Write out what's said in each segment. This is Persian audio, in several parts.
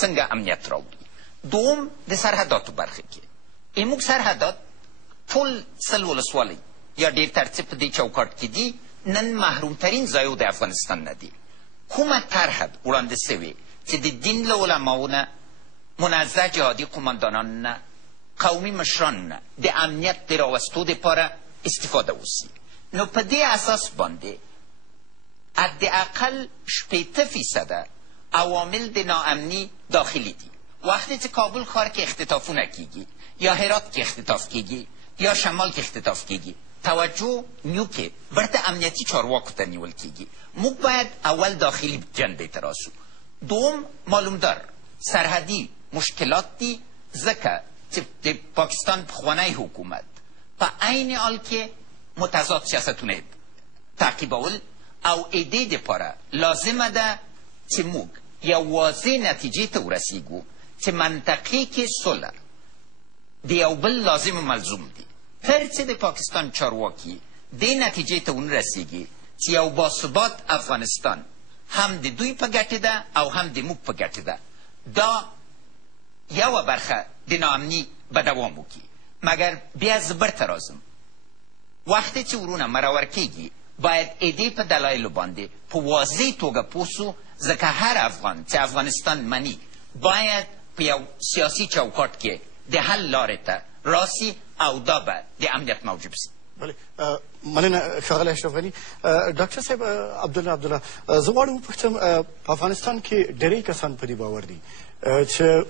څنګه امنیت راوړي. دوم د سرحداتو برخه کې زموږ سرحدات ټول 100 ولسوالۍ یا ډېر ترڅه په دې چوکاټ کې دي نن محرومترین ځایو د افغانستان نه دي. کومه طرحه وړاندې سوې چې د دین له علماو نه، منزه جهادي قماندانان نه، قومي مشران نه د امنیت د راوستو دپاره استفاده وسي، نو په دې اساس باندې حداقل 80% عوامل د ناامني داخلي دي. وقتی چې کابل ښار کې اختطافونه کیږي یا هرات کې اختطاف کیږي یا شمال کې اختطاف کیږي، توجه نیو کې برته امنیتي چارواکو ته نیول کیږي. موږ باید اول داخلي جنبې ته راسو. دوم معلومدار سرحدي مشکلات دي، ځکه چې د پاکستان پخوانی حکومت په عین حال کې متضاد سیاستونه تعقیبول او ایدې دپاره لازمه ده چې موږ یو واضح نتیجې ته ورسیږو چې منطقې کې صلح د یو بل لازم و ملزوم دي. تر چې د پاکستان چارواکي دې نتیجې ته ونرسیږي چې یو باثبات افغانستان هم د دوی په ګټې ده او هم د موږ په ګټې ده، دا یوه برخه د ناامني به دوام وکړي. مګر بیا زه برته راځم، وقتی چې ورونه مرور کیږي باید ایدې په دلایلو باندې په واضح توګه پوه سو، ځکه هر افغان چې افغانستان مني باید په یو سیاسي چوکاټ کې د حل لارې ته راسي او دا به د امنیت موجب سي. بله، مننه ښاغلی اشرف غني. ډاکټر صاحب عبدالله، زه غواړم وپوښتم، په افغانستان کې ډېری کسان په دې باور دي چې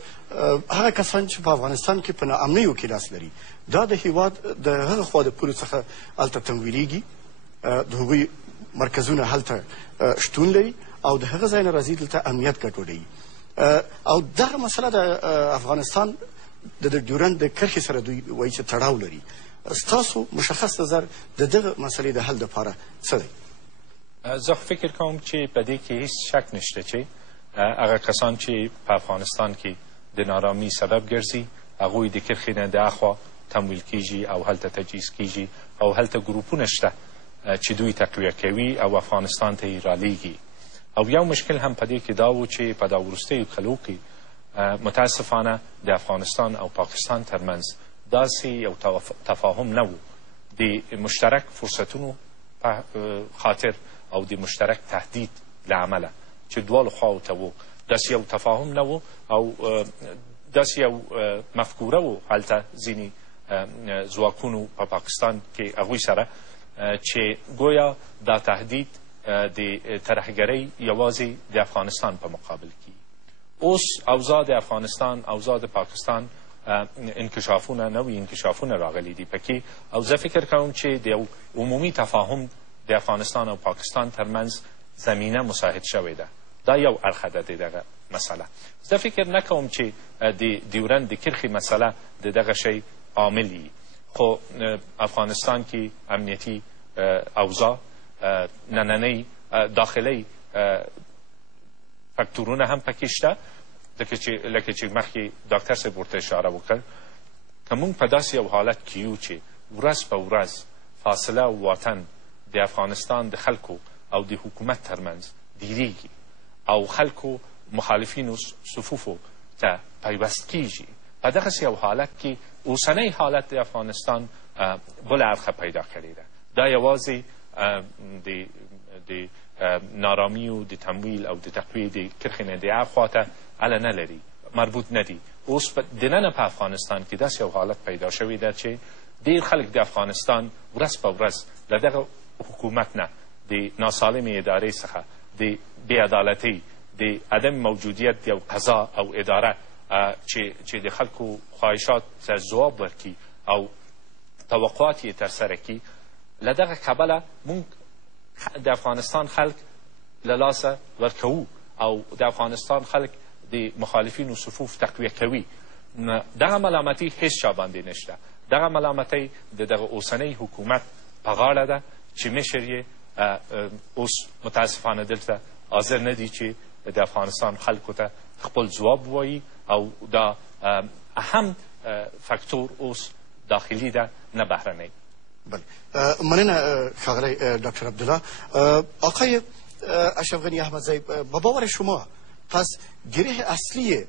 هغه کسان چې په افغانستان کې په ناامنیو کې لاس لري، دا د هېواد د هغه خوا د پولو څخه هلته تمویلېږي، د هغوی مرکزونه هلته شتون لري او د هغه ځای نه راځي دلته امنیت ګډوډوي. او دغه مسله د افغانستان د ډیورنډ د کرښې سره دوی وایي چې تړاو لري. ستاسو مشخص نظر د دغه مسلې د حل دپاره څه دی؟ زه فکر کوم چې په دې کې هیڅ شک نشته چې هغه کسان چې په افغانستان کې د نارامي سبب ګرځي، هغوی د کرښې نه د اخوا تمویل کیږي او هلته تجهیز کیږي او هلته ګروپونه شته چې دوی تقویه کوي او افغانستان ته یې رالیږي. او یو مشکل هم په دې کې دا و چې په دا وروستیو کلو کې متاسفانه د افغانستان او پاکستان ترمنځ داسې یو تفاهم نه و د مشترک فرصتونو په خاطر او د مشترک تهدید له امله چې دواړو خواو ته و. داسې یو تفاهم نه و او داسې یو مفکوره و هلته ځینې ځواکونو په پاکستان کې هغوی سره چې گویا دا تهدید د ترهګرۍ یوازې د افغانستان په مقابل کې. اوس اوضاع د افغانستان، اوضاع د پاکستان انکشافونه، نوي انکشافونه راغلي دي پکې، او زه فکر کوم چې د یو عمومي تفاهم د افغانستان او پاکستان ترمنځ زمینه مساعد شوې ده. دا یو اړخه ده د دغه مسله. زه فکر نه کوم چې د ډیورنډ د کرښې مسله د دغه شی عامل وي، خو افغانستان کې امنیتي اوضاع، نننۍ داخلي فکتورونه هم پکې شته، لکه چې مخکې ډاکټر صاحب ورته اشاره وکړ. که موږ په داسې یو حالت کې یو چې ورځ په ورځ فاصله او واټن د افغانستان د خلکو او د حکومت ترمنځ ډیریږي او خلکو مخالفینو صفوفو ته پیوست کیږي، په دغسې یو حالت کې اوسنی حالت د افغانستان بله اړخه پیدا کړې ده. دا یوازې د نارامی و د تمویل او د تقویې د کرښې نه د هغه خواته اله نه لري، مربوط نه دي. اوس دننه په افغانستان کې داسې یو حالت پیدا شوی ده چې ډېر خلک د افغانستان ورځ په ورځ له دغه حکومت نه، د ناسالمې ادارې څخه، د بېعدالتۍ، د عدم موجودیت یو قضا او اداره چې د خلکو خواهشات ته ځواب ورکړي او توقعات یې ترسره کړي، له دغه کبله موږ د افغانستان خلک له لاسه ورکوو او د افغانستان خلک د مخالفینو صفوف تقویه کوي. دغه ملامتي هیڅ چا باندې نشته. دغه ملامتي د دغه اوسنۍ حکومت په غاړه ده چې مشر یې اوس متاسفانه دلته حاضر نه دي چې د افغانستان خلکو ته خپل ځواب ووایي، او دا اهم فکتور اوس داخلي ده نه بهرنی. بله، مننه ښاغلی ډاکتر عبدالله. آقای اشرف غنی احمدزی، به باور شما پس گره اصلی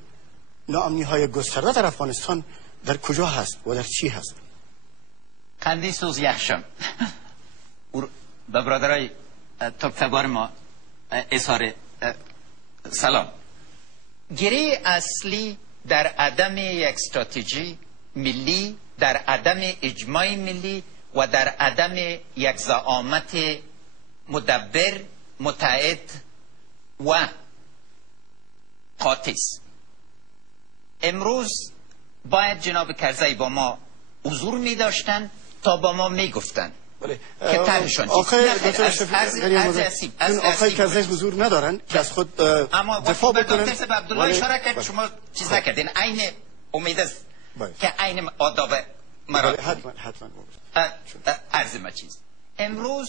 ناامنی های گسترده در افغانستان در کجا هست و در چی هست؟ قندی سوز یخشم به برادرای تبتبار ما اظهار سلام. گره اصلی در عدم یک استراتژی ملی، در عدم اجماع ملی و در عدم یک زعامت مدبر، متعهد و قاطع است. امروز باید جناب کرزی با ما حضور می داشتن تا با ما می گفتن که طرحشان چیست. آقای کرزی حضور ندارن که از خود دفاع بکنن. دکتر صاحب عبدالله اشاره کرد، شما چیز نکردین. عین امید است که عین آداب مراتب عرض ما چیز. امروز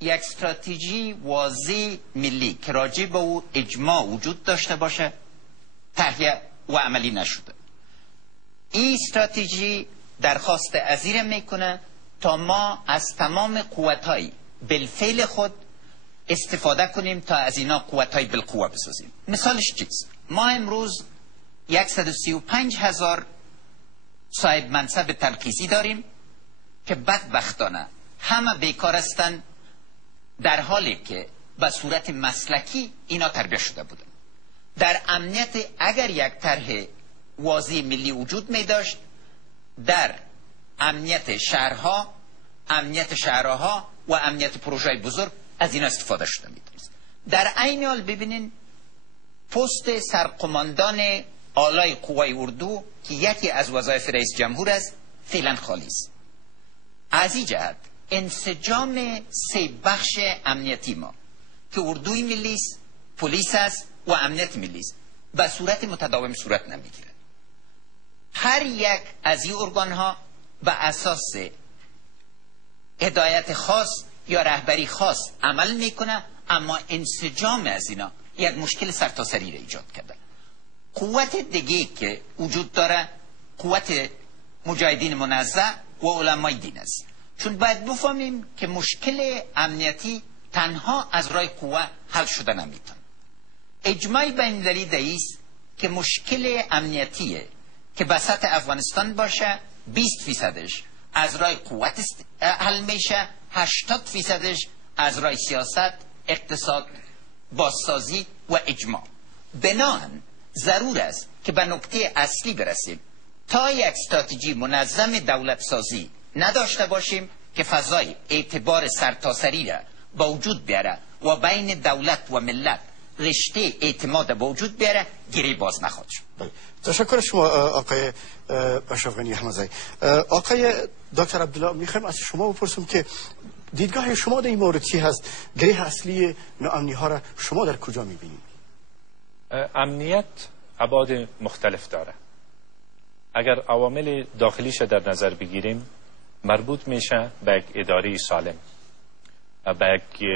یک استراتژی واضح ملی که راجع به او اجماع وجود داشته باشه تهیه و عملی نشده. این استراتژی درخواست از این میکنه تا ما از تمام قوت‌های بالفعل خود استفاده کنیم تا از اینا قوت‌های بالقوه بسازیم. مثالش چیست؟ ما امروز 135,000 صاحب منصب تنقیزی داریم که بدبختانه همه بیکار هستند، در حالی که به صورت مسلکی اینا تربیت شده بودن. در امنیت اگر یک طرح واضح ملی وجود می داشت، در امنیت شهرها، امنیت شهرها و امنیت پروژه بزرگ از اینا استفاده شده می داشت. در عین حال ببینین پست سرقماندان آلای قوای اردو که یکی از وظایف رئیس جمهور است فعلا خالی است. از این جهت انسجام سه بخش امنیتی ما که اردوی ملی است، پلیس است و امنیت ملی است به صورت متداوم صورت نمیگیره. هر یک از این ارگان ها به اساس هدایت خاص یا رهبری خاص عمل میکنه، اما انسجام از اینا یک مشکل سرتاسری را ایجاد کرده. قوت دیگه که وجود داره قوت مجاهدین منزه و علمای دین است. چون باید بفهمیم که مشکل امنیتی تنها از راه قوه حل شده نمیتونه. اجماع بین المللی است که مشکل امنیتیه که به سطح افغانستان باشه 20% از راه قوت حل میشه، 80% از راه سیاست، اقتصاد، بازسازی و اجماع. بناهن ضرور است که به نکته اصلی برسیم. تا یک استراتژی منظم دولت سازی نداشته باشیم که فضای اعتبار سرتاسری را با وجود بیاره و بین دولت و ملت رشته اعتماد با وجود بیاره، گیری باز نخواهد شد. تشکر شما آقای اشرف غنی احمدزی. آقای دکتر عبدالله میخوایم از شما بپرسیم که دیدگاه شما در این مورد چی هست؟ گره اصلی ناامنی ها را شما در کجا میبینید؟ امنیت ابعاد مختلف داره. اگر عوامل داخلیش در نظر بگیریم مربوط میشه به یک اداره سالم، به یک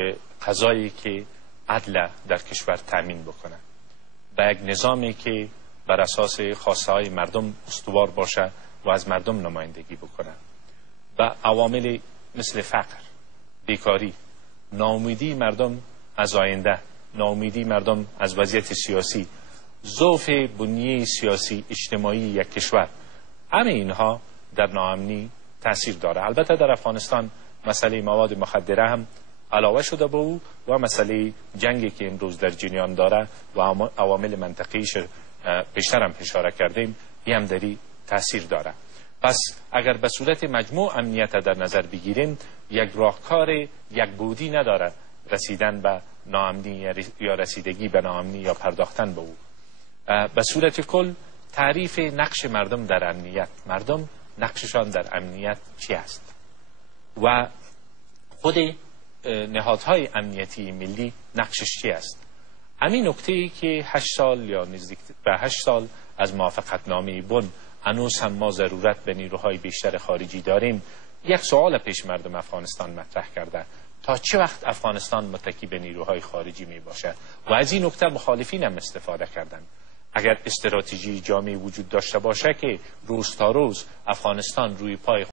قضایی که عدل در کشور تامین بکنه، به یک نظامی که بر اساس خواسته های مردم استوار باشه و از مردم نمایندگی بکنه، و عوامل مثل فقر، بیکاری، ناامیدی مردم از آینده، ناامیدی مردم از وضعیت سیاسی، ضعف بنیه سیاسی اجتماعی یک کشور، همه اینها در ناامنی تاثیر داره. البته در افغانستان مسئله مواد مخدره هم علاوه شده به او و مسئله جنگی که امروز در جریان داره و عوامل منطقیش پیشتر هم اشاره کردیم، این هم داری تاثیر داره. پس اگر به صورت مجموع امنیت در نظر بگیریم، یک راهکار یک بودی نداره رسیدن به ناامنی یا رسیدگی به ناامنی یا پرداختن به او. به صورت کل تعریف نقش مردم در امنیت، مردم نقششان در امنیت چی است و خود نهادهای امنیتی ملی نقشش چی است. همین نکته‌ای که 8 سال یا نزدیک به 8 سال از موافقتنامه بن هنوز هم ما ضرورت به نیروهای بیشتر خارجی داریم، یک سوال پیش مردم افغانستان مطرح کرده: تا چه وقت افغانستان متکی به نیروهای خارجی می باشه؟ و از این نکته مخالفین هم استفاده کردن. اگر استراتژی جامعی وجود داشته باشه که روز تا روز افغانستان روی پای